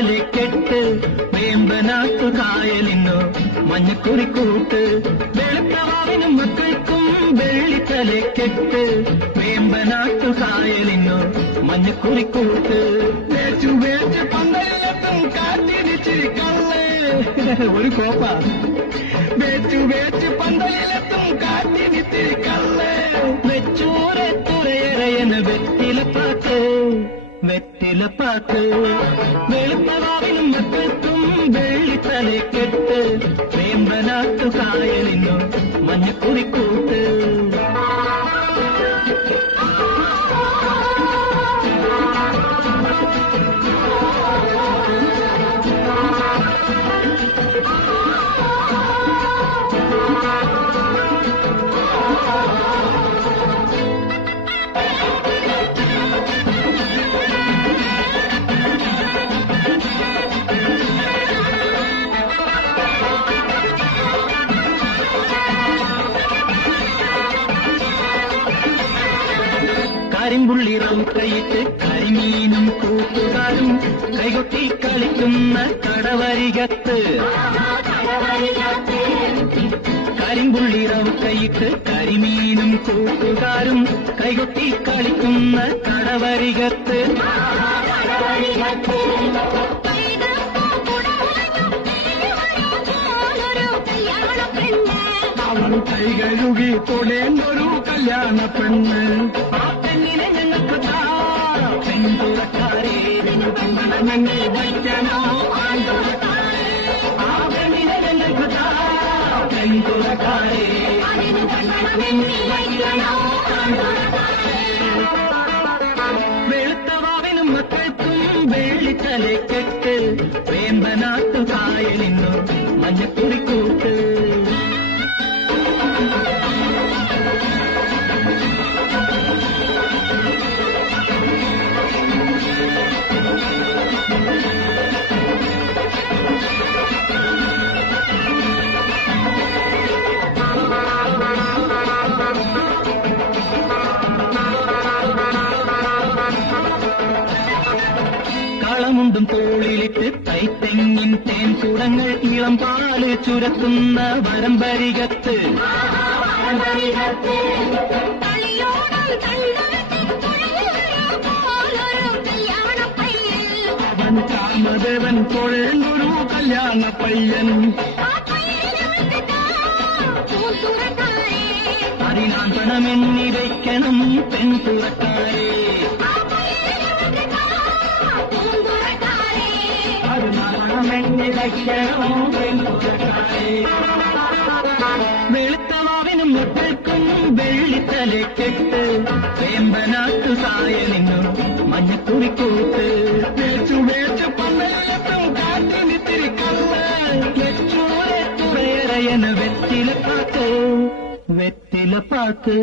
വെള്ളിത്തലക്കെട്ട് വേമ്പനാട്ടു കായലിനോ മഞ്ഞക്കുറിക്കൂട്ട് വെളുത്തവാവിനും മക്കൾക്കും വെള്ളിത്തലക്കെട്ട് വേമ്പനാട്ടു കായലിനോ മഞ്ഞക്കുറിക്കൂട്ട് വേച്ചു വേച്ച് പന്തലെത്തും കാറ്റിടിച്ചിരി കള്ള് ഒരു കോപ്പ വേച്ചു വേച്ച് പന്തലെത്തും കാറ്റിടിച്ചിരി കള്ള് വെച്ചൂരത്തുറയറയെന്ന് വെറ്റിലപ്പാക്ക് വെറ്റിലപ്പാക്ക് വെളുത്തവാവിനും മക്കൾക്കും വെള്ളിത്തലക്കെട്ട് വേമ്പനാട്ടു കായലിനോ മഞ്ഞക്കുറിക്കൂട്ട് കരിമ്പുള്ളി റൗക്കയിട്ട് കരിമീനും കൂട്ടുകാരും കൈകൊട്ടി കളിക്കുന്ന കടവരികത്ത് കരിമ്പുള്ളി റൗക്കയിട്ട് കരിമീനും കൂട്ടുകാരും കൈകൊട്ടി കളിക്കുന്ന കടവരികത്ത് അവൻ കൈകഴുകി തൊടേണ്ടൊരു കല്യാണ പെണ്ണ് പെൺതുറക്കാരെ പെണ്ണെ വയ്ക്കണോ പെൺതുറക്കാരെ വെളുത്തവാവിനും മക്കൾക്കും വെള്ളിത്തലക്കെട്ട് വേമ്പനാട്ടു കായലിനോ മഞ്ഞക്കുറിക്കൂട്ട് കളമുണ്ടും തോളിലിട്ട് തൈത്തെങ്ങിൻ തേൻ കുടങ്ങൾ ഇളം പാല് ചുരത്തുന്ന വരമ്പരികത്ത് അവൻ കാമദേവൻ തൊഴേണ്ടൊരു കല്യാണ പയ്യൻ അതിനാൻ പണമെന്നി വയ്ക്കണം പെൺതുറക്കാരെ വെളുത്തവാവിനും മക്കൾക്കും വെള്ളിത്തലക്കെട്ട് വേമ്പനാട്ടു കായലിനോ മഞ്ഞക്കുറിക്കൂട്ട് വേച്ചു വേച്ചു പന്തലെത്തും കാറ്റിനിത്തിരി കള്ള് വെച്ചൂരത്തുറയറയെന്ന് വെറ്റിലപ്പാക്ക് വെറ്റിലപ്പാക്ക്